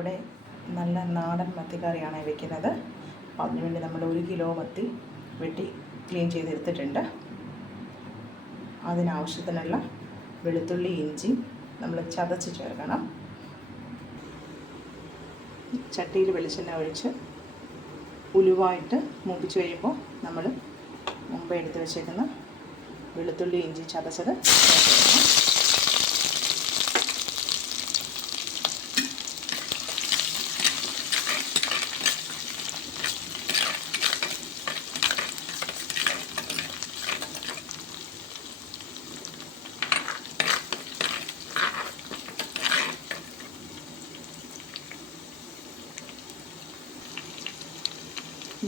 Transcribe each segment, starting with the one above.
നമ്മളിവിടെ നല്ല നാടൻ മത്തിക്കറിയാണ് വെക്കുന്നത്. അപ്പോൾ അതിനുവേണ്ടി നമ്മൾ ഒരു കിലോ മത്തി വെട്ടി ക്ലീൻ ചെയ്തെടുത്തിട്ടുണ്ട്. അതിനാവശ്യത്തിനുള്ള വെളുത്തുള്ളി ഇഞ്ചി നമ്മൾ ചതച്ച് ചേർക്കണം. ചട്ടിയിൽ വെളിച്ചെണ്ണ ഒഴിച്ച് ഉലുവായിട്ട് മൂപ്പിച്ച് കഴിയുമ്പോൾ നമ്മൾ മുമ്പ് എടുത്ത് വെച്ചേക്കുന്ന വെളുത്തുള്ളി ഇഞ്ചി ചതച്ചത് ചേർത്ത്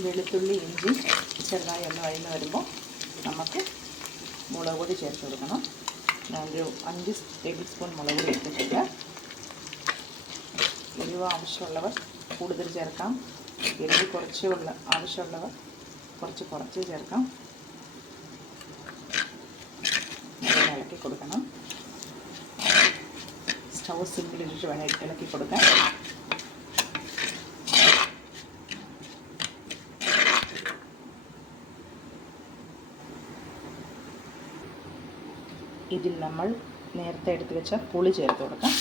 വെളുത്തുള്ളി ഇഞ്ചി ചെറുതായി ഒന്ന് വഴന്ന് വരുമ്പോൾ നമുക്ക് മുളക് പൊടി ചേർത്ത് കൊടുക്കണം. ഞാനൊരു അഞ്ച് ടേബിൾ സ്പൂൺ മുളക് പൊടി ഇട്ടിട്ടില്ല എരിവ് ആവശ്യമുള്ളവർ കൂടുതൽ ചേർക്കാം. എരിവ് കുറച്ചേ ഉള്ള ആവശ്യമുള്ളവർ കുറച്ച് കുറച്ച് ചേർക്കാം. ഇളക്കി കൊടുക്കണം. സ്റ്റൗ സിമ്പിളിട്ടിട്ട് വേണം ഇളക്കി കൊടുക്കാൻ. ഇതിൽ നമ്മൾ നേരത്തെ എടുത്തു വെച്ച പുളി ചേർത്ത് കൊടുക്കാം.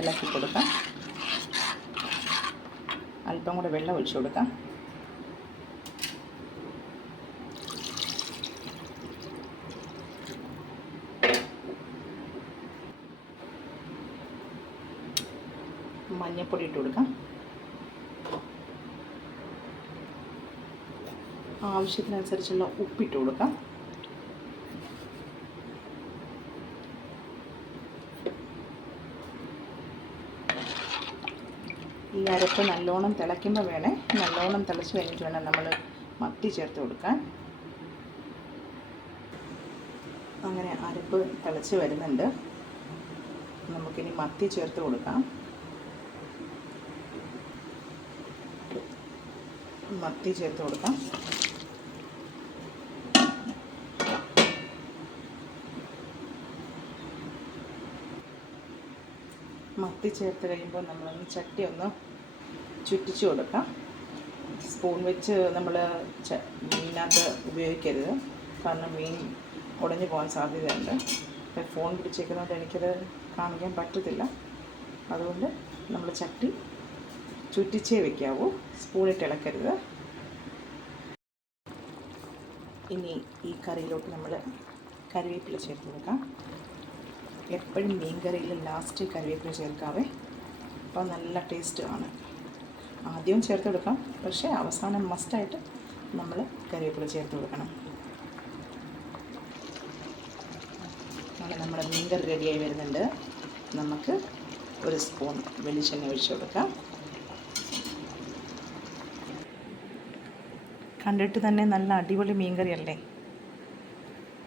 ഇളക്കി കൊടുക്കാം. അല്പം കൂടെ വെള്ളം ഒഴിച്ചു കൊടുക്കാം. മഞ്ഞപ്പൊടി ഇട്ട് കൊടുക്കാം. ആവശ്യത്തിനനുസരിച്ചുള്ള ഉപ്പിട്ട് കൊടുക്കാം. ഈ അരപ്പ് നല്ലോണം തിളയ്ക്കുമ്പോൾ വേണേ നല്ലോണം തിളച്ച് കഴിഞ്ഞിട്ട് വേണം നമ്മൾ മത്തി ചേർത്ത് കൊടുക്കാൻ. അങ്ങനെ അരപ്പ് തിളച്ച് വരുന്നുണ്ട്. നമുക്കിനി മത്തി ചേർത്ത് കൊടുക്കാം. മത്തി ചേർത്ത് കൊടുക്കാം. മത്തി ചേർത്ത് കഴിയുമ്പോൾ നമ്മളൊന്ന് ചട്ടി ഒന്ന് ചുറ്റിച്ച് കൊടുക്കാം. സ്പൂൺ വെച്ച് നമ്മൾ മീനകത്ത് ഉപയോഗിക്കരുത്. കാരണം മീൻ ഉടഞ്ഞു പോകാൻ സാധ്യതയുണ്ട്. ഇപ്പം ഫോൺ പിടിച്ചേക്കുന്നതുകൊണ്ട് എനിക്കത് കാണിക്കാൻ പറ്റത്തില്ല. അതുകൊണ്ട് നമ്മൾ ചട്ടി ചുറ്റിച്ചേ വെക്കാവൂ. സ്പൂണിട്ട് ഇളക്കരുത്. ഇനി ഈ കറിയിലോട്ട് നമ്മൾ കറിവേപ്പില ചേർത്ത് കൊടുക്കാം. എപ്പോഴും മീൻ കറിയിൽ ലാസ്റ്റ് കറിവേപ്പില ചേർക്കാവേ. അപ്പോൾ നല്ല ടേസ്റ്റ് ആണ്. ആദ്യം ചേർത്ത് കൊടുക്കാം പക്ഷേ അവസാനം മസ്റ്റായിട്ട് നമ്മൾ കറിവേപ്പില ചേർത്ത് കൊടുക്കണം. അങ്ങനെ നമ്മുടെ മീൻ കറി റെഡിയായി വരുന്നുണ്ട്. നമുക്ക് ഒരു സ്പൂൺ വെളിച്ചെണ്ണ ഒഴിച്ചു കൊടുക്കാം. കണ്ടിട്ട് തന്നെ നല്ല അടിപൊളി മീൻകറി അല്ലേ?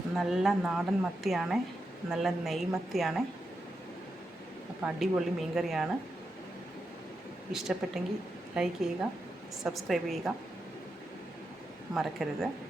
നല്ല നാടൻ മത്തിയാണ്. നല്ല നെയ് മത്തിയാണ്. അപ്പോൾ അടിപൊളി മീൻകറിയാണ്. ഇഷ്ടപ്പെട്ടെങ്കിൽ ലൈക്ക് ചെയ്യുക സബ്സ്ക്രൈബ് ചെയ്യുക. മറക്കരുത്.